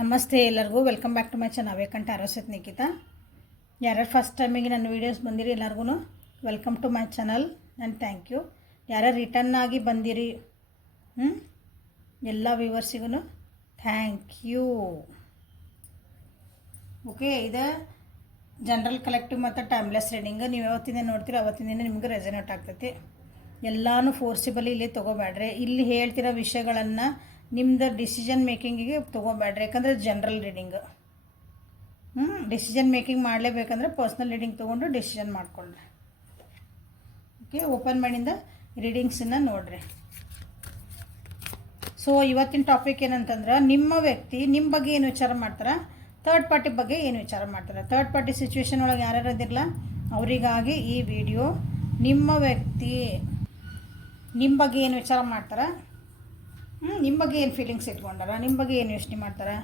ನಮಸ್ತೆ ಎಲ್ಲರಿಗೂ. Welcome back to my channel ವೇಕಂಠ ಅರಸತ್ ನಿಖಿತಾ ಯಾರ್ಯಾರು ಫಸ್ಟ್ ಟೈಮಿಗೆ ನನ್ನ ವೀಡಿಯೋಸ್ ಬಂದಿರಿ ಎಲ್ಲರಿಗೂ ವೆಲ್ಕಮ್ ಟು ಮೈ ಚಾನಲ್ ನಾನು ಥ್ಯಾಂಕ್ ಯು ಯಾರ್ಯಾರು ರಿಟರ್ನ್ ಆಗಿ ಬಂದಿರಿ ಹ್ಞೂ ಎಲ್ಲ ವ್ಯೂವರ್ಸಿಗೂ ಥ್ಯಾಂಕ್ ಯು ಓಕೆ ಇದು ಜನರಲ್ ಕಲೆಕ್ಟಿವ್ ಮತ್ತು ಟೈಮ್ಲೆಸ್ ರೀಡಿಂಗ್ ನೀವು ಯಾವತ್ತಿಂದ ನೋಡ್ತೀರಿ ಅವತ್ತಿಂದ ನಿಮಗೆ ರೆಸನೇಟ್ ಆಗ್ತೈತಿ. ಎಲ್ಲನೂ ಫೋರ್ಸಿಬಲಿ ಇಲ್ಲಿ ತೊಗೋಬೇಡ್ರಿ. ಇಲ್ಲಿ ಹೇಳ್ತಿರೋ ವಿಷಯಗಳನ್ನು ನಿಮ್ದು ಡಿಸಿಷನ್ ಮೇಕಿಂಗಿಗೆ ತೊಗೋಬೇಡ್ರಿ, ಯಾಕಂದರೆ ಜನರಲ್ ರೀಡಿಂಗ್ ಹ್ಞೂ ಡಿಸಿಷನ್ ಮೇಕಿಂಗ್ ಮಾಡಲೇಬೇಕಂದ್ರೆ ಪರ್ಸ್ನಲ್ ರೀಡಿಂಗ್ ತೊಗೊಂಡು ಡಿಸಿಷನ್ ಮಾಡ್ಕೊಳ್ರಿ. ಓಕೆ ಓಪನ್ ಮಾಡಿಂದ ರೀಡಿಂಗ್ಸನ್ನು ನೋಡಿರಿ. ಸೊ ಇವತ್ತಿನ ಟಾಪಿಕ್ ಏನಂತಂದ್ರೆ, ನಿಮ್ಮ ವ್ಯಕ್ತಿ ನಿಮ್ಮ ಬಗ್ಗೆ ಏನು ವಿಚಾರ ಮಾಡ್ತಾರೆ? ಥರ್ಡ್ ಪಾರ್ಟಿ ಬಗ್ಗೆ ಏನು ವಿಚಾರ ಮಾಡ್ತಾರೆ? ಥರ್ಡ್ ಪಾರ್ಟಿ ಸಿಚುವೇಶನ್ ಒಳಗೆ ಯಾರ್ಯಾರು ಇದಿರಲ್ಲ ಅವರಿಗಾಗಿ ಈ ವಿಡಿಯೋ ನಿಮ್ಮ ವ್ಯಕ್ತಿ ನಿಮ್ಮ ಬಗ್ಗೆ ಏನು ವಿಚಾರ ಮಾಡ್ತಾರೆ? ನಿಮ್ಮ ಬಗ್ಗೆ ಏನು ಫೀಲಿಂಗ್ಸ್ ಇಟ್ಕೊಂಡಾರ? ನಿಮ್ಮ ಬಗ್ಗೆ ಏನು ಯೋಚನೆ ಮಾಡ್ತಾರೆ?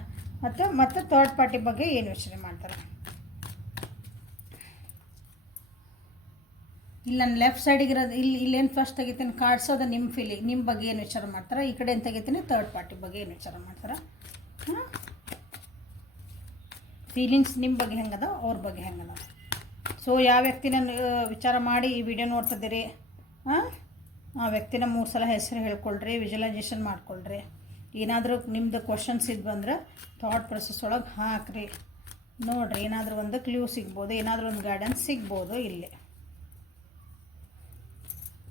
ಮತ್ತು ಮತ್ತು ಥರ್ಡ್ ಪಾರ್ಟಿ ಬಗ್ಗೆ ಏನು ಯೋಚನೆ ಮಾಡ್ತಾರೆ? ಇಲ್ಲಿ, ನಾನು ಲೆಫ್ಟ್ ಸೈಡಿಗಿರೋದು ಇಲ್ಲಿ ಇಲ್ಲೇನು ಫಸ್ಟ್ ತೆಗಿತೀನಿ ಕಾರ್ಡ್ಸ್ ಅದು ನಿಮ್ಮ ಫೀಲಿಂಗ್ ನಿಮ್ಮ ಬಗ್ಗೆ ಏನು ವಿಚಾರ ಮಾಡ್ತಾರೆ? ಈ ಕಡೆ ಏನು ತೆಗಿತೀನಿ ಥರ್ಡ್ ಪಾರ್ಟಿ ಬಗ್ಗೆ ಏನು ವಿಚಾರ ಮಾಡ್ತಾರೆ? ಹಾಂ ಫೀಲಿಂಗ್ಸ್ ನಿಮ್ಮ ಬಗ್ಗೆ ಹೆಂಗದ ಅವ್ರ ಬಗ್ಗೆ ಹೆಂಗದ ಸೊ ಯಾವ ವ್ಯಕ್ತಿನ ವಿಚಾರ ಮಾಡಿ ಈ ವಿಡಿಯೋ ನೋಡ್ತಿದ್ದೀರಿ? ಹಾಂ? ಆ ವ್ಯಕ್ತಿನ ಮೂರು ಸಲ ಹೆಸರು ಹೇಳ್ಕೊಳ್ರಿ ವಿಜುವಲೈಸೇಷನ್ ಮಾಡ್ಕೊಳ್ರಿ. ಏನಾದರೂ ನಿಮ್ಮದು ಕ್ವಶನ್ಸ್ ಇದು ಬಂದ್ರೆ ಥಾಟ್ ಪ್ರೊಸೆಸ್ ಒಳಗೆ ಹಾಕ್ರಿ. ನೋಡ್ರಿ, ಏನಾದರೂ ಒಂದು ಕ್ಲೂ ಸಿಗ್ಬೋದು, ಏನಾದರೂ ಒಂದು ಗೈಡೆನ್ಸ್ ಸಿಗ್ಬೋದು ಇಲ್ಲಿ.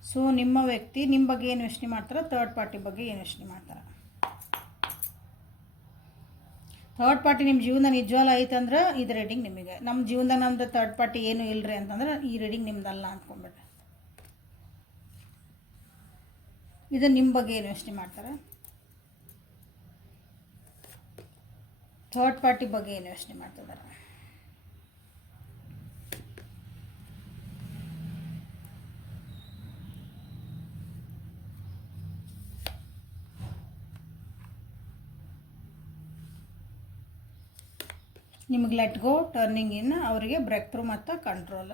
ಸೊ ನಿಮ್ಮ ವ್ಯಕ್ತಿ ನಿಮ್ಮ ಬಗ್ಗೆ ಏನು ಯೋಚನೆ ಮಾಡ್ತಾರೆ ಥರ್ಡ್ ಪಾರ್ಟಿ ಬಗ್ಗೆ ಏನು ಯೋಚನೆ ಮಾಡ್ತಾರೆ. ಥರ್ಡ್ ಪಾರ್ಟಿ ನಿಮ್ಮ ಜೀವನ ನಿಜವಾಗ್ಲೂ ಐತಂದ್ರೆ, ಇದು ರೀಡಿಂಗ್ ನಿಮಗೆ. ನಮ್ಮ ಜೀವನದಾಗ ನಮ್ದು ಥರ್ಡ್ ಪಾರ್ಟಿ ಏನು ಇಲ್ಲರಿ ಅಂತಂದ್ರೆ, ಈ ರೀಡಿಂಗ್ ನಿಮ್ದಲ್ಲ ಅಂದ್ಕೊಂಬಿಡ್ರಿ ಇದು ನಿಮ್ಮ ಬಗ್ಗೆ ಏನು ಯೋಚನೆ ಮಾಡ್ತಾರೆ? ಥರ್ಡ್ ಪಾರ್ಟಿ ಬಗ್ಗೆ ಏನು ಯೋಚನೆ ಮಾಡ್ತಿದ್ದಾರೆ ನಿಮಗೆ ಲೆಟ್ ಗೋ ಟರ್ನಿಂಗ್ ಇನ್ ಅವರಿಗೆ ಬ್ರೇಕ್ ಥ್ರೂ ಮತ್ತು ಕಂಟ್ರೋಲ್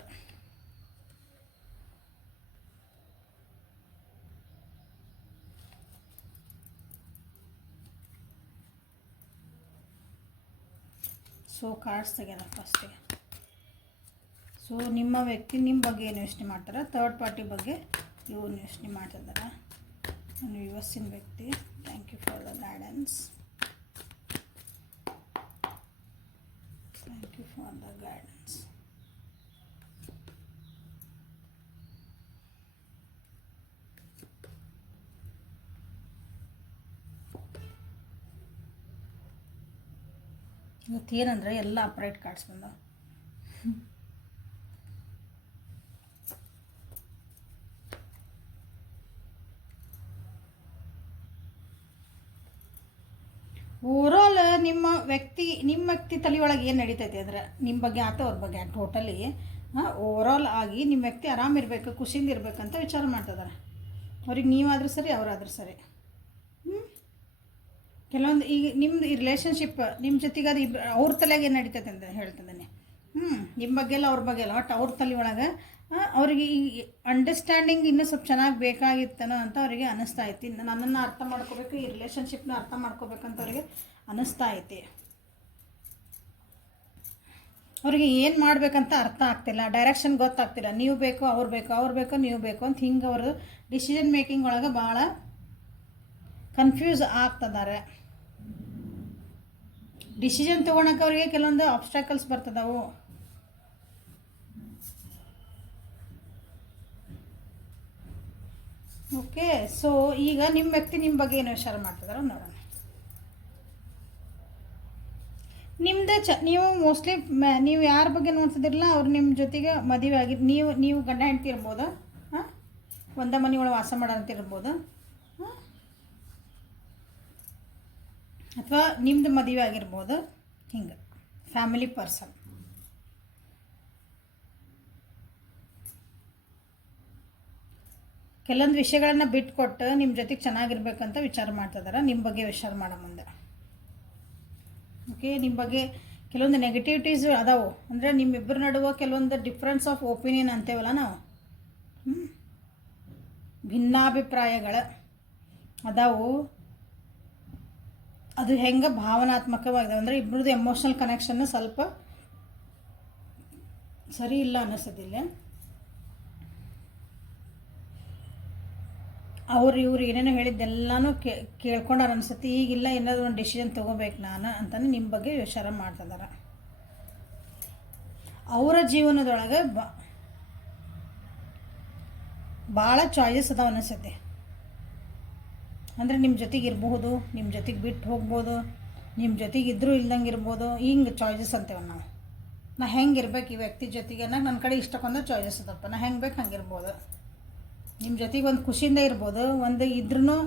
ಸೊ ಕಾರ್ಡ್ಸ್ ತೆಗೆದ ಫಸ್ಟಿಗೆ ಸೊ ನಿಮ್ಮ ವ್ಯಕ್ತಿ ನಿಮ್ಮ ಬಗ್ಗೆ ಏನು ಯೋಚನೆ ಮಾಡ್ತಾರೆ? ಥರ್ಡ್ ಪಾರ್ಟಿ ಬಗ್ಗೆ ನೀವು ಯೋಚನೆ ಮಾಡ್ತಿದ್ದಾರೆ. ನಾನು ಯುವಸ್ಸಿನ ವ್ಯಕ್ತಿ. Thank you for the guidance thank you for the guidance ಇವತ್ತು ಎಲ್ಲ ಅಪ್ರೈಟ್ ಕಾರ್ಡ್ಸ್ ಬಂದವು. ಓವರಾಲ್ ನಿಮ್ಮ ವ್ಯಕ್ತಿ ನಿಮ್ಮ ವ್ಯಕ್ತಿ ತಲೆಯೊಳಗೆ ಏನು ನಡೀತೈತೆ ಅಂದ್ರೆ ನಿಮ್ಮ ಬಗ್ಗೆ ಆತ ಅವ್ರ ಬಗ್ಗೆ ಟೋಟಲಿ ಓವರಾಲ್ ಆಗಿ ನಿಮ್ಮ ವ್ಯಕ್ತಿ ಆರಾಮಿರ್ಬೇಕು ಖುಷಿಯಿಂದ ಇರ್ಬೇಕಂತ ವಿಚಾರ ಮಾಡ್ತಿದ್ದಾರೆ ಅವ್ರಿಗೆ ನೀವಾದರೂ ಸರಿ, ಅವರಾದರೂ ಸರಿ. ಹ್ಞೂ ಕೆಲವೊಂದು ಈಗ ನಿಮ್ದು ಈ ರಿಲೇಷನ್ಶಿಪ್ ನಿಮ್ಮ ಜೊತೆಗೆ ಅದು ಇಬ್ಬರು ಅವ್ರ ತಲೆಗೆ ಏನು ನಡೀತೈತೆ ಅಂತ ಹೇಳ್ತಿದ್ದಾನೆ ಹ್ಞೂ ನಿಮ್ಮ ಬಗ್ಗೆ ಎಲ್ಲ ಅವ್ರ ಬಗ್ಗೆ ಎಲ್ಲ ಒಟ್ಟು ಅವ್ರ ತಲೆ ಒಳಗೆ ಅವ್ರಿಗೆ ಈ ಅಂಡರ್ಸ್ಟ್ಯಾಂಡಿಂಗ್ ಇನ್ನೂ ಸ್ವಲ್ಪ ಚೆನ್ನಾಗಿ ಬೇಕಾಗಿತ್ತನೋ ಅಂತ ಅವರಿಗೆ ಅನ್ನಿಸ್ತಾ ಐತಿ. ನನ್ನನ್ನು ಅರ್ಥ ಮಾಡ್ಕೋಬೇಕು, ಈ ರಿಲೇಷನ್ಶಿಪ್ನ ಅರ್ಥ ಮಾಡ್ಕೋಬೇಕಂತ ಅವರಿಗೆ ಅನ್ನಿಸ್ತಾ ಐತಿ. ಅವ್ರಿಗೆ ಏನು ಮಾಡ್ಬೇಕಂತ ಅರ್ಥ ಆಗ್ತಿಲ್ಲ ಡೈರೆಕ್ಷನ್ ಗೊತ್ತಾಗ್ತಿಲ್ಲ. ನೀವು ಬೇಕು, ಅವ್ರು ಬೇಕು ಅವ್ರು ಬೇಕು ನೀವು ಬೇಕು ಅಂತ ಹಿಂಗೆ ಅವರು ಡಿಸಿಷನ್ ಮೇಕಿಂಗ್ ಒಳಗೆ ಭಾಳ ಕನ್ಫ್ಯೂಸ್ ಆಗ್ತದಾರೆ. ಡಿಸಿಷನ್ ತೊಗೊಳಕ್ಕೆ ಅವರಿಗೆ ಕೆಲವೊಂದು ಆಬ್ಸ್ಟಾಕಲ್ಸ್ ಬರ್ತದವು. ಓಕೆ ಸೊ ಈಗ ನಿಮ್ಮ ವ್ಯಕ್ತಿ ನಿಮ್ಮ ಬಗ್ಗೆ ಏನು ವಿಚಾರ ಮಾಡ್ತಿದಾರೋ ನೋಡೋಣ. ನಿಮ್ಮದೇ ಚ, ನೀವು ಮೋಸ್ಟ್ಲಿ ನೀವು ಯಾರ ಬಗ್ಗೆ ನೋಡ್ತಿದ್ದಿರಲ್ಲ ಅವ್ರು ನಿಮ್ಮ ಜೊತೆಗೆ ಮದುವೆ ಆಗಿದ್ದು ನೀವು ನೀವು ಗಂಡ ಹೆಂಡ್ತಿ ಇರ್ಬೋದು? ಹಾಂ? ಒಂದೇ ಮನೆ ಒಳಗೆ ವಾಸ ಮಾಡೋಂತ ಇರ್ಬೋದು ಹಾಂ ಅಥವಾ ನಿಮ್ಮದು ಮದುವೆ ಆಗಿರ್ಬೋದು, ಹಿಂಗೆ ಫ್ಯಾಮಿಲಿ ಪರ್ಸನ್ ಕೆಲವೊಂದು ವಿಷಯಗಳನ್ನು ಬಿಟ್ಕೊಟ್ಟು ನಿಮ್ಮ ಜೊತೆಗೆ ಚೆನ್ನಾಗಿರ್ಬೇಕಂತ ವಿಚಾರ ಮಾಡ್ತಿದ್ದಾರೆ ನಿಮ್ಮ ಬಗ್ಗೆ ವಿಚಾರ ಮಾಡೋ ಮುಂದೆ. ಓಕೆ ನಿಮ್ಮ ಬಗ್ಗೆ ಕೆಲವೊಂದು ನೆಗೆಟಿವಿಟೀಸ್ ಅದಾವು. ಅಂದರೆ ನಿಮ್ಮಿಬ್ಬರ ನಡುವೆ ಕೆಲವೊಂದು ಡಿಫ್ರೆನ್ಸ್ ಆಫ್ ಒಪಿನಿಯನ್ ಅಂತೇವಲ್ಲ ನಾವು? ಭಿನ್ನಾಭಿಪ್ರಾಯಗಳು ಅದಾವು. ಅದು ಹೆಂಗೆ ಭಾವನಾತ್ಮಕವಾಗಿದೆ ಅಂದರೆ ಇಬ್ಬರದ್ದು ಎಮೋಷ್ನಲ್ ಕನೆಕ್ಷನ್ ಸ್ವಲ್ಪ ಸರಿ ಇಲ್ಲ ಅನ್ನಿಸೋದಿಲ್ಲ. ಅವ್ರು ಇವ್ರು ಏನೇನೋ ಹೇಳಿದ್ದೆಲ್ಲನೂ ಕೇಳ್ಕೊಂಡಾರ ಅನ್ಸುತ್ತೆ. ಈಗಿಲ್ಲ ಏನಾದರೂ ಒಂದು ಡಿಸಿಷನ್ ತೊಗೋಬೇಕು ನಾನು ಅಂತ ನಿಮ್ಮ ಬಗ್ಗೆ ವಿಚಾರ ಮಾಡ್ತಿದ್ದಾರೆ ಅವರ ಜೀವನದೊಳಗೆ ಭಾಳ ಚಾಯ್ಸಸ್ ಅದಾವ ಅನಿಸುತ್ತೆ ಅಂದರೆ ನಿಮ್ಮ ಜೊತೆಗೆ ಇರಬಹುದು ನಿಮ್ಮ ಜೊತೆಗೆ ಬಿಟ್ಟು ಹೋಗ್ಬೋದು ನಿಮ್ಮ ಜೊತೆಗೆ ಇದ್ದರೂ ಇಲ್ದಂಗೆ ಇರ್ಬೋದು, ಹಿಂಗೆ ಚಾಯ್ಸಸ್ ಅಂತೇವೆ ನಾವು. ನಾ ಹೆಂಗೆ ಇರ್ಬೇಕು ಈ ವ್ಯಕ್ತಿ ಜೊತೆಗೆ? ಅನ್ನೋಕೆ ನನ್ನ ಕಡೆ ಇಷ್ಟಕ್ಕೊಂದು ಚಾಯ್ಸಸ್ ಅದಪ್ಪ ನಾ ಹೆಂಗೆ ಬೇಕು ಹಂಗೆ ಇರ್ಬೋದು. ನಿಮ್ಮ ಜೊತೆಗೆ ಒಂದು ಖುಷಿಯಿಂದ ಇರ್ಬೋದು, ಒಂದು ಇದ್ರೂ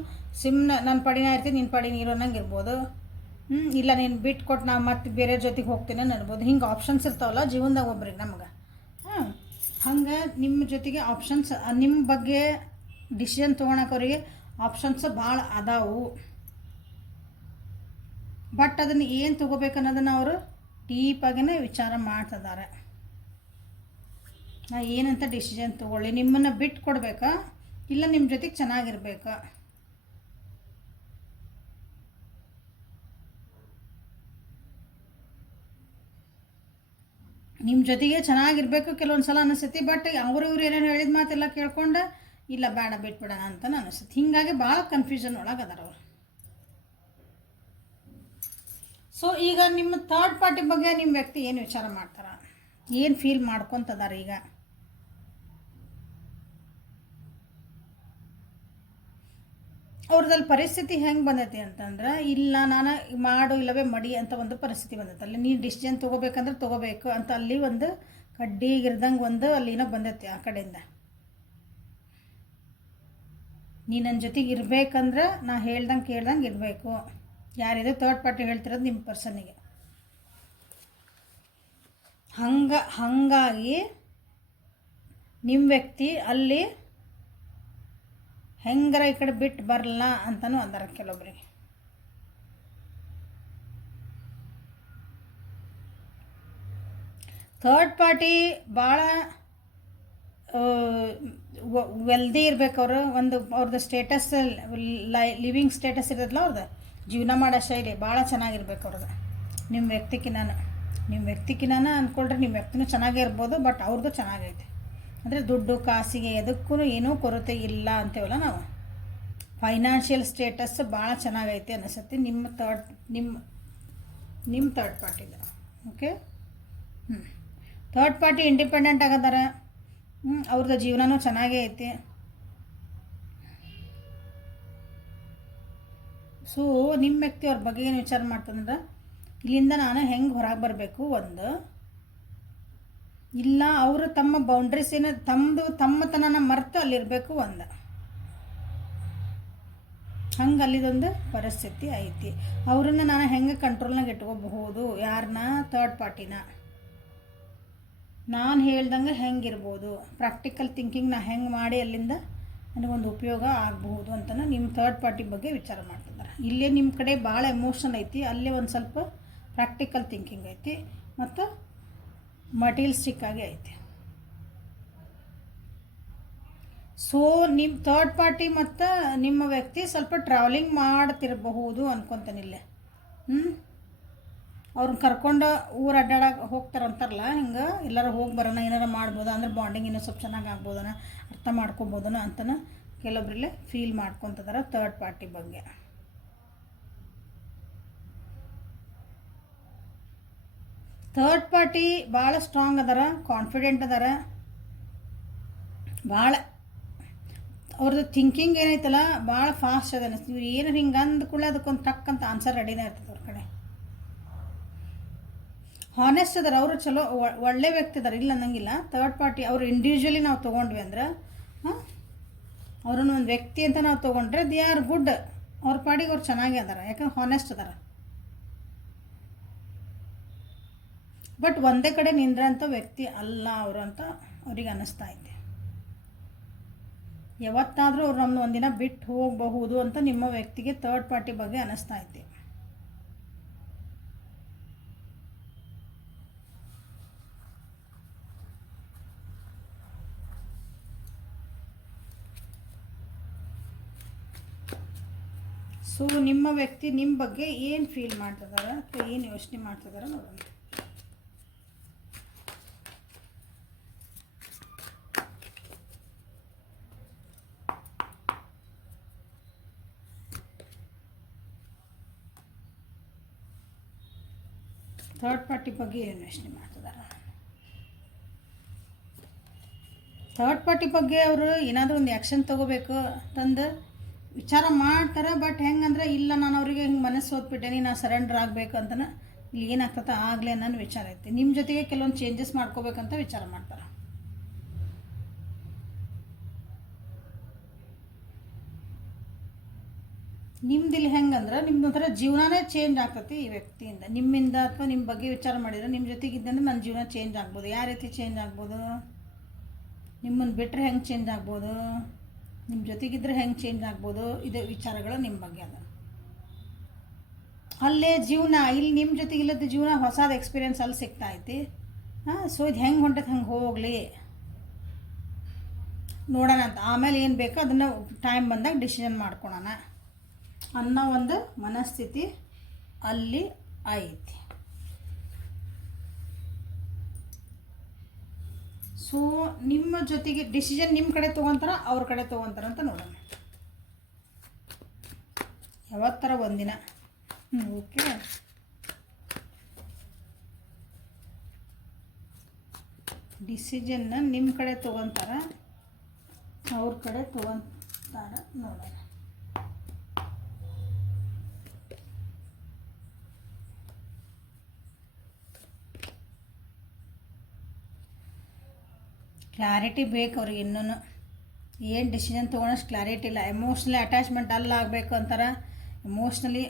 ಸಿಮ್ನ ನನ್ನ ಪಡಿನ ಇರ್ತೀನಿ ನಿನ್ನ ಪಡಿನ ಇರೋನಂಗೆ ಇರ್ಬೋದು. ಹ್ಞೂ ಇಲ್ಲ ನೀನು ಬಿಟ್ಟು ಕೊಟ್ಟು ನಾ ಮತ್ತೆ ಬೇರೆ ಜೊತೆಗೆ ಹೋಗ್ತೀನಿ ಅನ್ಬೋದು. ಹಿಂಗೆ ಆಪ್ಷನ್ಸ್ ಇರ್ತಾವಲ್ಲ ಜೀವನದಾಗ ಒಬ್ರಿಗೆ ನಮ್ಗೆ. ಹಾಂ, ಹಂಗೆ ನಿಮ್ಮ ಜೊತೆಗೆ ಆಪ್ಷನ್ಸ್ ನಿಮ್ಮ ಬಗ್ಗೆ ಡಿಸಿಷನ್ ತೊಗೊಳಕೋರಿಗೆ ಆಪ್ಷನ್ಸ್ ಭಾಳ ಅದಾವು. ಬಟ್ ಅದನ್ನು ಏನು ತೊಗೋಬೇಕನ್ನೋದನ್ನು ಅವರು ಡೀಪಾಗಿನೇ ವಿಚಾರ ಮಾಡ್ತಿದ್ದಾರೆ. ನಾ ಏನಂತ ಡಿಸಿಷನ್ ತೊಗೊಳ್ಳಿ. ನಿಮ್ಮನ್ನು ಬಿಟ್ಟು ಕೊಡಬೇಕಾ? ಇಲ್ಲ ನಿಮ್ಮ ಜೊತೆಗೆ ಚೆನ್ನಾಗಿರ್ಬೇಕಾ? ನಿಮ್ಮ ಜೊತೆಗೆ ಚೆನ್ನಾಗಿರ್ಬೇಕು ಕೆಲವೊಂದು ಸಲ ಅನಿಸ್ತೈತಿ ಬಟ್ ಅವರು ಏನೇನು ಹೇಳಿದ ಮಾತೆಲ್ಲ ಕೇಳ್ಕೊಂಡು ಇಲ್ಲ, ಬೇಡ, ಬಿಟ್ಬಿಡೋಣ ಅಂತ ಅನಿಸುತ್ತೆ. ಹೀಗಾಗಿ ಭಾಳ ಕನ್ಫ್ಯೂಷನ್ ಒಳಗೆ ಅದಾರ ಅವರು. ಸೊ ಈಗ ನಿಮ್ಮ ಥರ್ಡ್ ಪಾರ್ಟಿ ಬಗ್ಗೆ ನಿಮ್ಮ ವ್ಯಕ್ತಿ ಏನು ವಿಚಾರ ಮಾಡ್ತಾರ? ಏನು ಫೀಲ್ ಮಾಡ್ಕೊತದಾರ ಈಗ? ಅವ್ರದಲ್ಲಿ ಪರಿಸ್ಥಿತಿ ಹೆಂಗೆ ಬಂದೈತಿ ಅಂತಂದ್ರೆ, ಇಲ್ಲ, ನಾನು ಮಾಡು ಇಲ್ಲವೇ ಮಡಿ ಅಂತ ಒಂದು ಪರಿಸ್ಥಿತಿ ಬಂದೈತೆ. ಅಲ್ಲಿ ನೀನು ಡಿಸಿಷನ್ ತೊಗೋಬೇಕಂದ್ರೆ ತೊಗೋಬೇಕು ಅಂತ ಅಲ್ಲಿ ಒಂದು ಕಡ್ಡಿಗಿರ್ದಂಗೆ ಒಂದು ಅಲ್ಲಿನೋ ಬಂದೈತಿ ಆ ಕಡೆಯಿಂದ. ನೀ ನನ್ನ ಜೊತೆಗೆ ಇರಬೇಕಂದ್ರೆ ನಾ ಹೇಳ್ದಂಗೆ ಕೇಳ್ದಂಗೆ ಇರಬೇಕು. ಯಾರಿದೆ ಥರ್ಡ್ ಪಾರ್ಟಿ ಹೇಳ್ತಿರೋದು ನಿಮ್ಮ ಪರ್ಸನ್ನಿಗೆ ಹಂಗ, ಹಾಗಾಗಿ ನಿಮ್ಮ ವ್ಯಕ್ತಿ ಅಲ್ಲಿ ಹೆಂಗರ ಈ ಕಡೆ ಬಿಟ್ಟು ಬರಲ್ಲ ಅಂತಲೂ ಅಂದಾರ ಕೆಲವೊಬ್ಬರಿಗೆ ಥರ್ಡ್ ಪಾರ್ಟಿ ಭಾಳ ವೆಲ್ದಿ ಇರ್ಬೇಕು ಅವರು. ಒಂದು ಅವ್ರದ್ದು ಸ್ಟೇಟಸ್ ಲೈ ಲಿವಿಂಗ್ ಸ್ಟೇಟಸ್ ಇರೋದಲ್ಲ ಅವ್ರದ್ದು ಜೀವನ ಮಾಡೋ ಶೈಲಿ ಭಾಳ ಚೆನ್ನಾಗಿರ್ಬೇಕು ಅವ್ರದ್ದು ನಿಮ್ಮ ವ್ಯಕ್ತಿಕಿನಾನ. ನಿಮ್ಮ ವ್ಯಕ್ತಿಕಿನಾನ ಅಂದ್ಕೊಳ್ರಿ ನಿಮ್ಮ ವ್ಯಕ್ತಿನೂ ಚೆನ್ನಾಗೇ ಇರ್ಬೋದು ಬಟ್ ಅವ್ರದ್ದು ಚೆನ್ನಾಗೈತೆ. ಅಂದರೆ ದುಡ್ಡು ಕಾಸಿಗೆ ಎದಕ್ಕೂ ಏನೂ ಕೊರತೆ ಇಲ್ಲ ಅಂತೇವಲ್ಲ ನಾವು. ಫೈನಾನ್ಷಿಯಲ್ ಸ್ಟೇಟಸ್ ಭಾಳ ಚೆನ್ನಾಗೈತೆ ಅನಿಸುತ್ತೆ ನಿಮ್ಮ ಥರ್ಡ್ ನಿಮ್ಮ ನಿಮ್ಮ ಥರ್ಡ್ ಪಾರ್ಟಿದು ಓಕೆ ಹ್ಞೂ ಥರ್ಡ್ ಪಾರ್ಟಿ ಇಂಡಿಪೆಂಡೆಂಟ್ ಆಗದಾರ? ಹ್ಞೂ ಅವ್ರದ್ದು ಜೀವನನೂ ಚೆನ್ನಾಗೇ ಐತಿ. ಸೊ ನಿಮ್ಮ ವ್ಯಕ್ತಿ ಅವ್ರ ಬಗ್ಗೆ ಏನು ವಿಚಾರ ಮಾಡ್ತಂದ್ರೆ ಇಲ್ಲಿಂದ ನಾನು ಹೆಂಗೆ ಹೊರಗೆ ಬರಬೇಕು ಒಂದು. ಇಲ್ಲ, ಅವರು ತಮ್ಮ ಬೌಂಡ್ರೀಸ್ ಏನು ತಮ್ಮದು ತಮ್ಮತನನ ಮರೆತು ಅಲ್ಲಿರಬೇಕು ಒಂದು. ಹಂಗೆ ಅಲ್ಲಿದೊಂದು ಪರಿಸ್ಥಿತಿ ಐತಿ. ಅವ್ರನ್ನ ನಾನು ಹೆಂಗೆ ಕಂಟ್ರೋಲ್ನಾಗ ಇಟ್ಕೋಬಹುದು? ಯಾರನ್ನ ಥರ್ಡ್ ಪಾರ್ಟಿನ ನಾನು ಹೇಳ್ದಂಗೆ ಹೆಂಗಿರ್ಬೋದು. ಪ್ರಾಕ್ಟಿಕಲ್ ಥಿಂಕಿಂಗ್ ನಾ ಹೆಂಗೆ ಮಾಡಿ ಅಲ್ಲಿಂದ ನನಗೊಂದು ಉಪಯೋಗ ಆಗಬಹುದು ಅಂತಲೂ ನಿಮ್ಮ ಥರ್ಡ್ ಪಾರ್ಟಿ ಬಗ್ಗೆ ವಿಚಾರ ಮಾಡ್ತಿದ್ದಾರೆ. ಇಲ್ಲೇ ನಿಮ್ಮ ಕಡೆ ಭಾಳ ಎಮೋಷನ್ ಐತಿ, ಅಲ್ಲೇ ಒಂದು ಸ್ವಲ್ಪ ಪ್ರಾಕ್ಟಿಕಲ್ ಥಿಂಕಿಂಗ್ ಐತಿ ಮತ್ತು ಮಟೀರಿಯಲ್ಸ್ಟಿಕ್ ಆಗಿ ಐತಿ. ಸೊ ನಿಮ್ಮ ಥರ್ಡ್ ಪಾರ್ಟಿ ಮತ್ತು ನಿಮ್ಮ ವ್ಯಕ್ತಿ ಸ್ವಲ್ಪ ಟ್ರಾವೆಲಿಂಗ್ ಮಾಡ್ತಿರಬಹುದು ಅನ್ಕೊತಾನಿಲ್ಲೇ. ಹ್ಞೂ ಅವ್ರನ್ನ ಕರ್ಕೊಂಡು ಊರು ಅಡ್ಡಾಡಕ್ಕೆ ಹೋಗ್ತಾರಂತಾರಲ್ಲ ಹಿಂಗೆ ಎಲ್ಲರೂ ಹೋಗಿ ಬರೋಣ, ಏನಾರ ಮಾಡ್ಬೋದು ಅಂದ್ರೆ ಬಾಂಡಿಂಗ್ ಇನ್ನೂ ಸ್ವಲ್ಪ ಚೆನ್ನಾಗಿ ಆಗ್ಬೋದನ, ಅರ್ಥ ಮಾಡ್ಕೊಬೋದನ ಅಂತನ ಕೆಲವೊಬ್ರಲ್ಲೇ ಫೀಲ್ ಮಾಡ್ಕೊತದಾರ ಥರ್ಡ್ ಪಾರ್ಟಿ ಬಗ್ಗೆ. ಥರ್ಡ್ ಪಾರ್ಟಿ ಭಾಳ ಸ್ಟ್ರಾಂಗ್ ಅದಾರ ಕಾನ್ಫಿಡೆಂಟ್ ಅದಾರ, ಭಾಳ. ಅವ್ರದ್ದು ಥಿಂಕಿಂಗ್ ಏನೈತಲ್ಲ, ಭಾಳ ಫಾಸ್ಟ್ ಅದ ನೀವು ಏನು ಹಿಂಗೆ ಅಂದ ಕೂಡ ಅದಕ್ಕೊಂದು ಟಕ್ ಅಂತ ಆನ್ಸರ್ ರೆಡಿನೇ ಇರ್ತದೆ ಅವ್ರ ಕಡೆ. ಹಾನೆಸ್ಟ್ ಅದಾರ ಅವರು ಚಲೋ ಒಳ್ಳೆ ವ್ಯಕ್ತಿ ಅದಾರ ಇಲ್ಲ ಅನ್ನಂಗಿಲ್ಲ. ಥರ್ಡ್ ಪಾರ್ಟಿ ಅವರು ಇಂಡಿವಿಜುವಲಿ ನಾವು ತೊಗೊಂಡ್ವಿ ಅಂದ್ರೆ, ಹಾಂ? ಅವ್ರನ್ನ ಒಂದು ವ್ಯಕ್ತಿ ಅಂತ ನಾವು ತೊಗೊಂಡ್ರೆ ದೇ ಆರ್ ಗುಡ್ ಅವ್ರ ಪಾಡಿಗೆ ಅವ್ರು ಚೆನ್ನಾಗಿ ಅದಾರ. ಯಾಕಂದ್ರೆ ಹಾನೆಸ್ಟ್ ಅದಾರ ಬಟ್ ಒಂದೇ ಕಡೆ ನಿಂದ್ರಂಥ ವ್ಯಕ್ತಿ ಅಲ್ಲ ಅವರು ಅಂತ ಅವ್ರಿಗೆ ಅನ್ನಿಸ್ತಾ ಐತೆ ಯಾವತ್ತಾದರೂ ಅವ್ರು ನಮ್ಮನ್ನ ಒಂದಿನ ಬಿಟ್ಟು ಹೋಗಬಹುದು ಅಂತ ನಿಮ್ಮ ವ್ಯಕ್ತಿಗೆ ಥರ್ಡ್ ಪಾರ್ಟಿ ಬಗ್ಗೆ ಅನ್ನಿಸ್ತಾ ಐತೆ ಸೊ, ನಿಮ್ಮ ವ್ಯಕ್ತಿ ನಿಮ್ಮ ಬಗ್ಗೆ ಏನು ಫೀಲ್ ಮಾಡ್ತಿದ್ದಾರೆ ಅಥವಾ ಏನು ಯೋಚನೆ ಮಾಡ್ತಿದ್ದಾರೆ ನೋಡೋಣ. ಥರ್ಡ್ ಪಾರ್ಟಿ ಬಗ್ಗೆ ಏನು ಯೋಚನೆ ಮಾಡ್ತಿದ್ದಾರೆ ಥರ್ಡ್ ಪಾರ್ಟಿ ಬಗ್ಗೆ ಅವರು ಏನಾದರೂ ಒಂದು ಆ್ಯಕ್ಷನ್ ತೊಗೋಬೇಕು ತಂದು ವಿಚಾರ ಮಾಡ್ತಾರೆ ಬಟ್ ಹೆಂಗಂದ್ರೆ ಇಲ್ಲ, ನಾನು ಅವರಿಗೆ ಹಿಂಗೆ ಮನಸ್ಸು ಓದ್ಬಿಟ್ಟೇನಿ ನಾ ಸರೆಂಡರ್ ಆಗಬೇಕು ಇಲ್ಲಿ ಏನಾಗ್ತದೆ ಆಗಲೇ ಅನ್ನೋ ವಿಚಾರ ಐತಿ. ನಿಮ್ಮ ಜೊತೆಗೆ ಕೆಲವೊಂದು ಚೇಂಜಸ್ ಮಾಡ್ಕೋಬೇಕಂತ ವಿಚಾರ ಮಾಡ್ತಾರೆ. ನಿಮ್ದು ಇಲ್ಲಿ ಹೆಂಗಂದ್ರೆ ನಿಮ್ದು ಒಂಥರ ಜೀವನನೇ ಚೇಂಜ್ ಆಗ್ತತಿ ಈ ವ್ಯಕ್ತಿಯಿಂದ. ನಿಮ್ಮಿಂದ ಅಥವಾ ನಿಮ್ಮ ಬಗ್ಗೆ ವಿಚಾರ ಮಾಡಿದ್ರೆ ನಿಮ್ಮ ಜೊತೆಗೆ ಇದ್ದಂದ್ರೆ ನನ್ನ ಜೀವನ ಚೇಂಜ್ ಆಗ್ಬೋದು. ಯಾವ ರೀತಿ ಚೇಂಜ್ ಆಗ್ಬೋದು? ನಿಮ್ಮನ್ನು ಬಿಟ್ಟರೆ ಹೆಂಗೆ ಚೇಂಜ್ ಆಗ್ಬೋದು? ನಿಮ್ಮ ಜೊತೆಗಿದ್ರೆ ಹೆಂಗೆ ಚೇಂಜ್ ಆಗ್ಬೋದು? ಇದು ವಿಚಾರಗಳು ನಿಮ್ಮ ಬಗ್ಗೆ ಅದ. ಅಲ್ಲೇ ಜೀವನ, ಇಲ್ಲಿ ನಿಮ್ಮ ಜೊತೆಗೆ ಇಲ್ಲದ ಜೀವನ ಹೊಸದ ಎಕ್ಸ್ಪೀರಿಯೆನ್ಸ್ ಅಲ್ಲಿ ಸಿಗ್ತಾ ಐತಿ ಹಾಂ ಸೊ ಇದು ಹೆಂಗೆ ಹೊಂಟೈತೆ ಹಂಗೆ ಹೋಗಲಿ. ನೋಡೋಣ ಅಂತ. ಆಮೇಲೆ ಏನು ಬೇಕೋ ಅದನ್ನು ಟೈಮ್ ಬಂದಾಗ ಡಿಸಿಷನ್ ಮಾಡ್ಕೊಳೋಣ. ಅನ್ನೋ ಒಂದು ಮನಸ್ಥಿತಿ ಅಲ್ಲಿ ಐತಿ. ಸೊ ನಿಮ್ಮ ಜೊತೆಗೆ ಡಿಸಿಷನ್ ನಿಮ್ಮ ಕಡೆ ತೊಗೊತಾರ, ಅವ್ರ ಕಡೆ ತೊಗೊತಾರ ಅಂತ ನೋಡೋಣ. ಯಾವತ್ತರ ಒಂದಿನ? ಓಕೆ ಡಿಸಿಷನ್ನ ನಿಮ್ಮ ಕಡೆ ತೊಗೊತಾರ, ಅವ್ರ ಕಡೆ ತೊಗೊತಾರ ನೋಡೋಣ. ಕ್ಲಾರಿಟಿ ಬೇಕು ಅವ್ರಿಗೆ ಇನ್ನೂ ಏನು ಡಿಸಿಷನ್ ತೊಗೊಳೋಷ್ಟು ಕ್ಲಾರಿಟಿ ಇಲ್ಲ. ಎಮೋಷ್ನಲಿ ಅಟ್ಯಾಚ್ಮೆಂಟ್ ಅಲ್ಲ ಆಗಬೇಕು ಅಂತಾರೆ. ಎಮೋಷ್ನಲಿ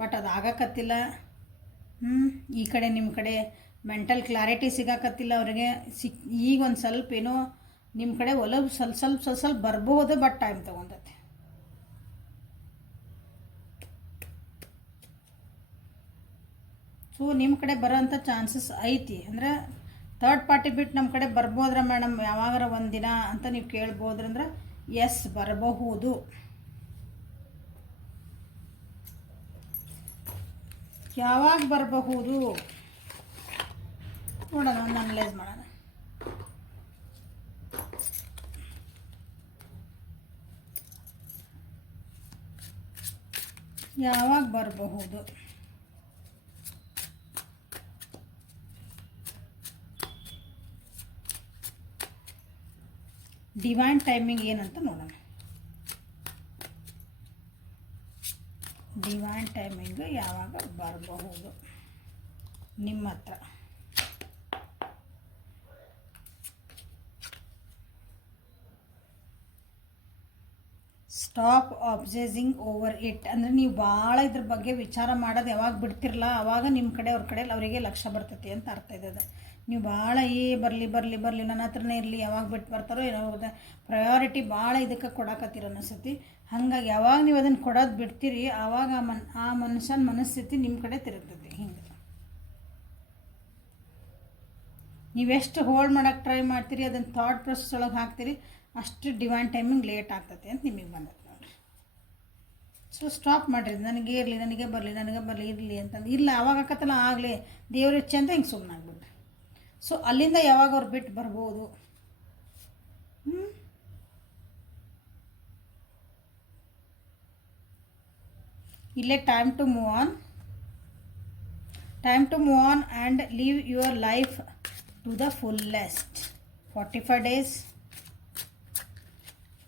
ಬಟ್ ಅದು ಆಗಕತ್ತಿಲ್ಲ. ಹ್ಞೂ ಈ ಕಡೆ ನಿಮ್ಮ ಕಡೆ ಮೆಂಟಲ್ ಕ್ಲಾರಿಟಿ ಸಿಗಾಕತ್ತಿಲ್ಲ ಅವರಿಗೆ. ಸಿಕ್, ಈಗ ಒಂದು ಸ್ವಲ್ಪ ಏನೋ ನಿಮ್ಮ ಕಡೆ ಒಲವು ಸ್ವಲ್ಪ ಸ್ವಲ್ಪ ಸ್ವಲ್ಪ ಸ್ವಲ್ಪ ಬರ್ಬೋದು ಬಟ್ ಟೈಮ್ ತೊಗೊಂಡತಿ. ಸೊ ನಿಮ್ಮ ಕಡೆ ಬರೋಂಥ ಚಾನ್ಸಸ್ ಐತಿ. ಅಂದರೆ ಥರ್ಡ್ ಪಾರ್ಟಿ ಬಿಟ್ಟು ನಮ್ಮ ಕಡೆ ಬರ್ಬೋದ್ರ ಮೇಡಮ್ ಯಾವಾಗಾರ ಒಂದು ದಿನ ಅಂತ ನೀವು ಕೇಳ್ಬೋದ್ರಂದ್ರೆ ಎಸ್ ಬರಬಹುದು. ಯಾವಾಗ ಬರಬಹುದು? ನೋಡೋಣ, ಒಂದು ಅನಲೈಸ್ ಮಾಡೋಣ. ಯಾವಾಗ ಬರಬಹುದು? ಡಿವೈನ್ ಟೈಮಿಂಗ್ ಏನಂತ ನೋಡೋಣ. ಡಿವೈನ್ ಟೈಮಿಂಗ್ ಯಾವಾಗ ಬರಬಹುದು? ನಿಮ್ಮ ಹತ್ರ. ಸ್ಟಾಪ್ ಅಬ್ಸೈಸಿಂಗ್ ಓವರ್ ಇಟ್ ಅಂದರೆ ನೀವು ಭಾಳ ಇದ್ರ ಬಗ್ಗೆ ವಿಚಾರ ಮಾಡೋದು ಯಾವಾಗ ಬಿಡ್ತಿರಲ್ಲ ಆವಾಗ ನಿಮ್ಮ ಕಡೆ, ಅವ್ರ ಕಡೆ ಅವರಿಗೆ ಲಕ್ಷ್ಯ ಬರ್ತೈತಿ ಅಂತ ಅರ್ಥ ಇದೆ ಅದು ನೀವು ಭಾಳ ಏ ಬರಲಿ ಬರಲಿ ಬರಲಿ, ನನ್ನ ಹತ್ರನೇ ಇರಲಿ, ಯಾವಾಗ ಬಿಟ್ಟು ಬರ್ತಾರೋ ಏನೋ ಪ್ರಯಾರಿಟಿ ಭಾಳ ಇದಕ್ಕೆ ಕೊಡಕತ್ತೀರ ಅನಿಸ್ತೈತಿ. ಹಾಗಾಗಿ ಯಾವಾಗ ನೀವು ಅದನ್ನು ಕೊಡೋದು ಬಿಡ್ತೀರಿ ಆವಾಗ ಆ ಮನ್, ಆ ಮನುಷ್ಯನ ಮನಸ್ಥಿತಿ ನಿಮ್ಮ ಕಡೆ ತಿರುಗ್ತೈತಿ ಹಿಂಗೆ. ನೀವೆಷ್ಟು ಹೋಲ್ಡ್ ಮಾಡೋಕ್ಕೆ ಟ್ರೈ ಮಾಡ್ತೀರಿ, ಅದನ್ನು ಥಾಟ್ ಪ್ರೊಸೆಸ್ ಒಳಗೆ ಹಾಕ್ತೀರಿ, ಅಷ್ಟು ಡಿವೈನ್ ಟೈಮಿಂಗ್ ಲೇಟ್ ಆಗ್ತೈತೆ ಅಂತ ನಿಮಗೆ ಬಂದತ್ತೆ ಸೊ ಸ್ಟಾಪ್ ಮಾಡಿರಿ, ನನಗೆ ಇರಲಿ, ನನಗೆ ಬರಲಿ ನನಗೆ ಬರಲಿ, ಇರಲಿ ಅಂತಂದು. ಇಲ್ಲ, ಅವಾಗ ಆಕತ್ತಲ್ಲ ಆಗಲಿ. ದೇವ್ರ ಇಚ್ಛೆ ಅಂತ ಹಿಂಗೆ ಸುಮ್ಮನೆ ಆಗ್ಬಿಡ್ರಿ ಸೊ ಅಲ್ಲಿಂದ ಯಾವಾಗ ಅವ್ರು ಬಿಟ್ಟು ಬರ್ಬೋದು? ಇಲ್ಲೇ time to move on time to move on and live your life to the fullest forty five days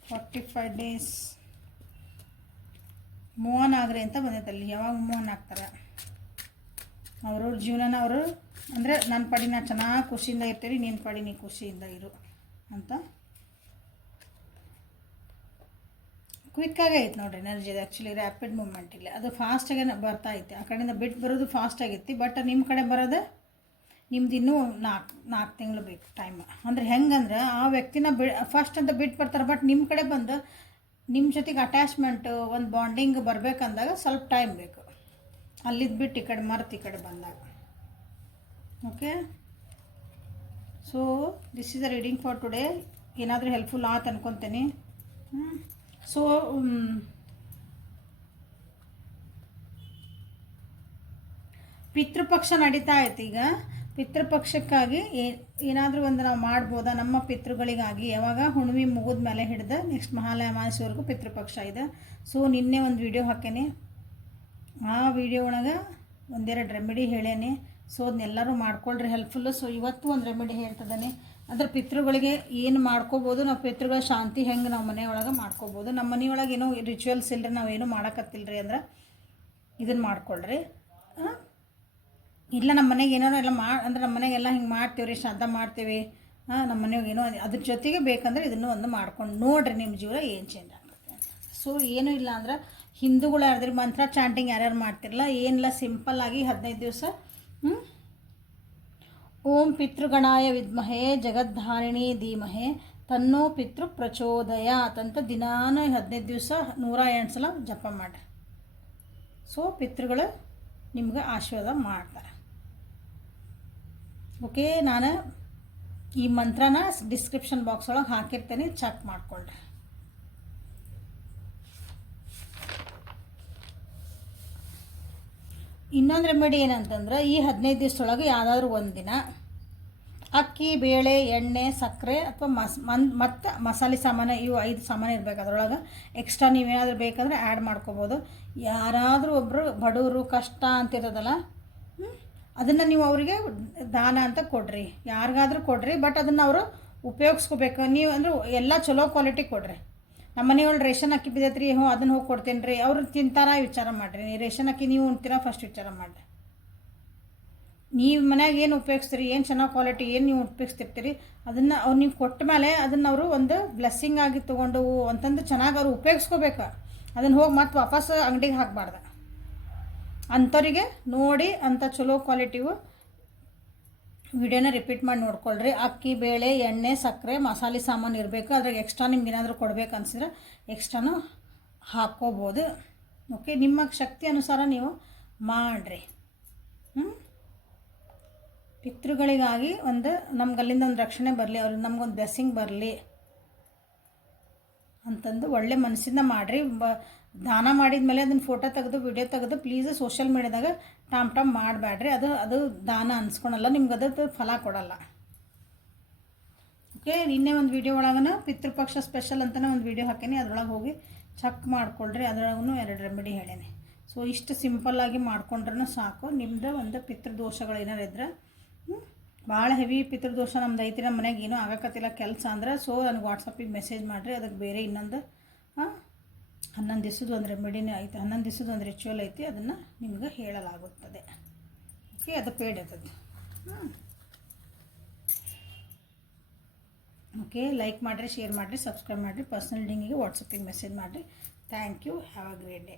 forty five days move on ಆಗ್ರಿ ಅಂತ ಬಂದೈತೆ ಅಲ್ಲಿ. ಯಾವಾಗ ಮೂವ್ ಆನ್ ಆಗ್ತಾರೆ? ಅವ್ರವ್ರ ಜೀವನನ ಅವರು ಅಂದರೆ ನನ್ನ ಪಾಡಿ ನಾ ಚೆನ್ನಾಗಿ ಖುಷಿಯಿಂದ ಇರ್ತೀರಿ ನಿನ್ನ ಪಾಡಿ ನೀ ಖುಷಿಯಿಂದ ಇರು ಅಂತ. ಕ್ವಿಕ್ಕಾಗೇ ಐತೆ ನೋಡ್ರಿ ಎನರ್ಜಿ ಆ್ಯಕ್ಚುಲಿ ರ್ಯಾಪಿಡ್ ಮೂಮೆಂಟ್ ಇಲ್ಲ. ಅದು ಫಾಸ್ಟಾಗೆ ಬರ್ತಾ ಐತೆ. ಆ ಕಡೆಯಿಂದ ಬಿಟ್ಟು ಬರೋದು ಫಾಸ್ಟಾಗಿತ್ತು ಬಟ್ ನಿಮ್ಮ ಕಡೆ ಬರೋದು ನಿಮ್ದು ಇನ್ನೂ ನಾಲ್ಕು ನಾಲ್ಕು ತಿಂಗಳು ಬೇಕು ಟೈಮ್ ಅಂದ್ರೆ ಹೆಂಗಂದ್ರೆ ಆ ವ್ಯಕ್ತಿನ ಬಿ ಫಸ್ಟ್ ಅಂತ ಬಿಟ್ಟು ಬರ್ತಾರೆ ಬಟ್ ನಿಮ್ಮ ಕಡೆ ಬಂದು ನಿಮ್ಮ ಜೊತೆಗೆ ಅಟ್ಯಾಚ್ಮೆಂಟು ಒಂದು ಬಾಂಡಿಂಗ್ ಬರಬೇಕಂದಾಗ ಸ್ವಲ್ಪ ಟೈಮ್ ಬೇಕು. ಅಲ್ಲಿದ್ದು ಬಿಟ್ಟು ಈ ಕಡೆ ಮರ್ತು ಈ ಕಡೆ ಬಂದಾಗ. Okay so this is a reading for today ಏನಾದರೂ ಹೆಲ್ಪ್ಫುಲ್ ಆತ ಅನ್ಕೊತೀನಿ. ಸೊ ಪಿತೃಪಕ್ಷ ನಡೀತಾ ಐತೆ ಈಗ. ಪಿತೃಪಕ್ಷಕ್ಕಾಗಿ ಏನಾದರೂ ಒಂದು ನಾವು ಮಾಡ್ಬೋದಾ? ನಮ್ಮ ಪಿತೃಗಳಿಗಾಗಿ. ಯಾವಾಗ? ಹುಣ್ಮೆ ಮುಗಿದ ಮೇಲೆ ಹಿಡಿದ ನೆಕ್ಸ್ಟ್ ಮಹಾಲಯ, ಅಮಾವಾಸ್ಯವರೆಗೂ ಪಿತೃಪಕ್ಷ ಇದೆ. ಸೊ ನಿನ್ನೆ ಒಂದು ವಿಡಿಯೋ ಹಾಕೇನೆ. ಆ ವಿಡಿಯೋ ಒಳಗೆ ಒಂದೆರಡು ರೆಮಿಡಿ ಹೇಳೇನಿ ಸೊ ಅದನ್ನೆಲ್ಲರೂ ಮಾಡ್ಕೊಳ್ರಿ ಹೆಲ್ಪ್ಫುಲ್ಲು ಸೊ ಇವತ್ತು ಒಂದು ರೆಮಿಡಿ ಹೇಳ್ತದಾನೆ ಅಂದ್ರೆ ಪಿತೃಗಳಿಗೆ ಏನು ಮಾಡ್ಕೋಬೋದು, ನಾವು ಪಿತೃಗಳ ಶಾಂತಿ ಹೆಂಗೆ ನಾವು ಮನೆಯೊಳಗೆ ಮಾಡ್ಕೋಬೋದು. ನಮ್ಮ ಮನೆಯೊಳಗೆ ಏನೋ ರಿಚುವಲ್ಸ್ ಇಲ್ಲರಿ ನಾವು ಏನೂ ಮಾಡೋಕತ್ತಿಲ್ರಿ ಅಂದ್ರೆ ಇದನ್ನು ಮಾಡ್ಕೊಳ್ರಿ. ಇಲ್ಲ ನಮ್ಮ ಮನೆಗೆ ಏನಾರು ಎಲ್ಲ ಮಾ, ಅಂದ್ರೆ ನಮ್ಮ ಮನೆಗೆಲ್ಲ ಹಿಂಗೆ ಮಾಡ್ತೀವಿ ರೀ ಶ್ರದ್ಧಾ ಮಾಡ್ತೀವಿ. ಹಾಂ ನಮ್ಮ ಮನೆಯಾಗ ಏನೋ ಅದ್ರ ಜೊತೆಗೆ ಬೇಕಂದ್ರೆ ಇದನ್ನು ಒಂದು ಮಾಡ್ಕೊಂಡು ನೋಡಿರಿ ನಿಮ್ಮ ಜೀವನ ಏನು ಚೇಂಜ್ ಆಗುತ್ತೆ ಸೊ ಏನೂ ಇಲ್ಲ ಅಂದ್ರೆ ಹಿಂದೂಗಳು ಯಾರ್ದ್ರಿ, ಮಂತ್ರ ಚಾಂಟಿಂಗ್ ಯಾರ್ಯಾರು ಮಾಡ್ತಿರಲ್ಲ ಏನಿಲ್ಲ ಸಿಂಪಲ್ಲಾಗಿ ಹದಿನೈದು ದಿವಸ ಓಂ ಪಿತೃಗಣಾಯ ವಿದ್ಮಹೇ ಜಗದ್ಧಾರಿಣಿ ಧೀಮಹೆ ತನ್ನೋ ಪಿತೃ ಪ್ರಚೋದಯ ಅಂತ ದಿನಾನ ಹದಿನೈದು ದಿವಸ ನೂರ ಎಂಟು ಸಲ ಜಪ ಮಾಡ್ರಿ. ಸೊ ಪಿತೃಗಳು ನಿಮ್ಗೆ ಆಶೀರ್ವಾದ ಮಾಡ್ತಾರೆ. ಓಕೆ ನಾನು ಈ ಮಂತ್ರನ ಡಿಸ್ಕ್ರಿಪ್ಷನ್ ಬಾಕ್ಸ್ ಒಳಗೆ ಹಾಕಿರ್ತೇನೆ ಚೆಕ್ ಮಾಡಿಕೊಳ್ರಿ. ಇನ್ನೊಂದು ರೆಮಿಡಿ ಏನಂತಂದ್ರೆ, ಈ ಹದಿನೈದು ದಿವಸದೊಳಗೆ ಯಾವುದಾದ್ರೂ ಒಂದು ದಿನ ಅಕ್ಕಿ, ಬೇಳೆ, ಎಣ್ಣೆ, ಸಕ್ಕರೆ ಅಥವಾ ಮಸ್, ಮನ್, ಮತ್ತು ಮಸಾಲೆ ಸಾಮಾನು, ಇವು ಐದು ಸಾಮಾನು ಇರಬೇಕು. ಅದರೊಳಗೆ ಎಕ್ಸ್ಟ್ರಾ ನೀವೇನಾದರೂ ಬೇಕಂದ್ರೆ ಆ್ಯಡ್ ಮಾಡ್ಕೋಬೋದು. ಯಾರಾದರೂ ಒಬ್ಬರು ಬಡವರು ಕಷ್ಟ ಅಂತಿರೋದಲ್ಲ ಅದನ್ನು ನೀವು ಅವರಿಗೆ ದಾನ ಅಂತ ಕೊಡ್ರಿ. ಯಾರಿಗಾದ್ರೂ ಕೊಡ್ರಿ ಬಟ್ ಅದನ್ನು ಅವರು ಉಪಯೋಗಿಸ್ಕೋಬೇಕು. ನೀವು ಅಂದ್ರೆ ಎಲ್ಲ ಚಲೋ ಕ್ವಾಲಿಟಿ ಕೊಡ್ರಿ. ನಮ್ಮ ಮನೆಯೊಳಗೆ ರೇಷನ್ ಅಕ್ಕಿ ಬಿದ್ದೈತ್ರಿ, ಹ್ಞೂ, ಅದನ್ನು ಹೋಗಿ ಕೊಡ್ತೇನೆ ರೀ ಅವ್ರು ತಿಂತಾರ, ವಿಚಾರ ಮಾಡಿರಿ. ನೀ ರೇಷನ್ ಅಕ್ಕಿ ನೀವು ಉಣ್ತೀರ ಫಸ್ಟ್ ವಿಚಾರ ಮಾಡಿರಿ. ನೀವು ಮನ್ಯಾಗ ಏನು ಉಪಯೋಗಿಸ್ತೀರಿ, ಏನು ಚೆನ್ನಾಗಿ ಕ್ವಾಲಿಟಿ ಏನು ನೀವು ಉಪಯೋಗಿಸ್ತಿರ್ತೀರಿ, ಅದನ್ನು ಅವ್ರು ನೀವು ಕೊಟ್ಟ ಮೇಲೆ ಅದನ್ನು ಅವರು ಒಂದು ಬ್ಲೆಸ್ಸಿಂಗ್ ಆಗಿ ತೊಗೊಂಡು ಅಂತಂದು ಚೆನ್ನಾಗಿ ಅವ್ರು ಉಪಯೋಗಿಸ್ಕೋಬೇಕು. ಅದನ್ನು ಹೋಗಿ ಮತ್ತೆ ವಾಪಸ್ ಅಂಗಡಿಗೆ ಹಾಕಬಾರ್ದು. ಅಂಥವ್ರಿಗೆ ನೋಡಿ, ಅಂಥ ಚಲೋ ಕ್ವಾಲಿಟಿವು ವಿಡಿಯೋನ ರಿಪೀಟ್ ಮಾಡಿ ನೋಡ್ಕೊಳ್ರಿ. ಅಕ್ಕಿ, ಬೇಳೆ, ಎಣ್ಣೆ, ಸಕ್ಕರೆ, ಮಸಾಲೆ, ಸಾಮಾನು ಇರಬೇಕು. ಅದ್ರಾಗ ಎಕ್ಸ್ಟ್ರಾ ನಿಮ್ಗೆ ಏನಾದರೂ ಕೊಡ್ಬೇಕು ಅನ್ಸಿದ್ರೆ ಎಕ್ಸ್ಟ್ರಾನು ಹಾಕ್ಕೋಬೋದು. ಓಕೆ ನಿಮ್ಮ ಶಕ್ತಿ ಅನುಸಾರ ನೀವು ಮಾಡಿರಿ. ಹ್ಞೂ ಪಿತೃಗಳಿಗಾಗಿ ಒಂದು ನಮ್ಗೆ ಅಲ್ಲಿಂದ ಒಂದು ರಕ್ಷಣೆ ಬರಲಿ ಅವ್ರಿಗೆ ನಮಗೊಂದು ಬ್ಲೆಸ್ಸಿಂಗ್ ಬರಲಿ ಅಂತಂದು ಒಳ್ಳೆ ಮನಸ್ಸಿಂದ ಮಾಡಿರಿ. ಬ, ದಾನ ಮಾಡಿದ ಮೇಲೆ ಅದನ್ನು ಫೋಟೋ ತೆಗೆದು ವಿಡಿಯೋ ತೆಗೆದು ಪ್ಲೀಸ್ ಸೋಷಿಯಲ್ ಮೀಡ್ಯಾದಾಗ ಟಾಮ್ ಟಾಮ್ ಮಾಡಬೇಡ್ರಿ ಅದು ಅದು ದಾನ ಅನ್ಸ್ಕೊಳಲ್ಲ, ನಿಮ್ಗೆ ಅದಕ್ಕೆ ಫಲ ಕೊಡಲ್ಲ. ಓಕೆ ನಿನ್ನೆ ಒಂದು ವಿಡಿಯೋ ಒಳಗನ ಪಿತೃಪಕ್ಷ ಸ್ಪೆಷಲ್ ಅಂತಲೇ ಒಂದು ವಿಡಿಯೋ ಹಾಕೀನಿ. ಅದ್ರೊಳಗೆ ಹೋಗಿ ಚೆಕ್ ಮಾಡ್ಕೊಳ್ರಿ. ಅದ್ರೊಳಗೂ ಎರಡು ರೆಮಿಡಿ ಹೇಳೀನಿ. ಸೊ ಇಷ್ಟು ಸಿಂಪಲ್ಲಾಗಿ ಮಾಡ್ಕೊಂಡ್ರೂ ಸಾಕು. ನಿಮ್ಮದು ಒಂದು ಪಿತೃದೋಷಗಳು ಏನಾರು ಇದ್ರೆ ಭಾಳ ಹೆವಿ ಪಿತೃದೋಷ ನಮ್ದು ಐತಿ. ನಮ್ಮ ಮನೆಗೆ ಏನೂ ಆಗಕತ್ತಿಲ್ಲ ಕೆಲಸ ಅಂದ್ರೆ ಸೊ ನನಗೆ ವಾಟ್ಸಪ್ಪಿಗೆ ಮೆಸೇಜ್ ಮಾಡಿರಿ. ಅದಕ್ಕೆ ಬೇರೆ ಇನ್ನೊಂದು, ಹಾಂ ಹನ್ನೊಂದು ದಿವ್ಸದ್ದು ಒಂದು ರೆಮಿಡಿನೇ ಐತೆ ಹನ್ನೊಂದು ದಿವಸದ ಒಂದು ರಿಚುವಲ್ ಐತಿ, ಅದನ್ನು ನಿಮ್ಗೆ ಹೇಳಲಾಗುತ್ತದೆ. ಓಕೆ ಅದು ಪೇಡ್ ಹಾಂ ಓಕೆ ಲೈಕ್ ಮಾಡಿರಿ ಶೇರ್ ಮಾಡಿರಿ ಸಬ್ಸ್ಕ್ರೈಬ್ ಮಾಡಿರಿ ಪರ್ಸ್ನಲ್ ಡಿಂಗಿಗೆ ವಾಟ್ಸಪ್ಪಿಗೆ ಮೆಸೇಜ್ ಮಾಡಿರಿ. Thank you have a great day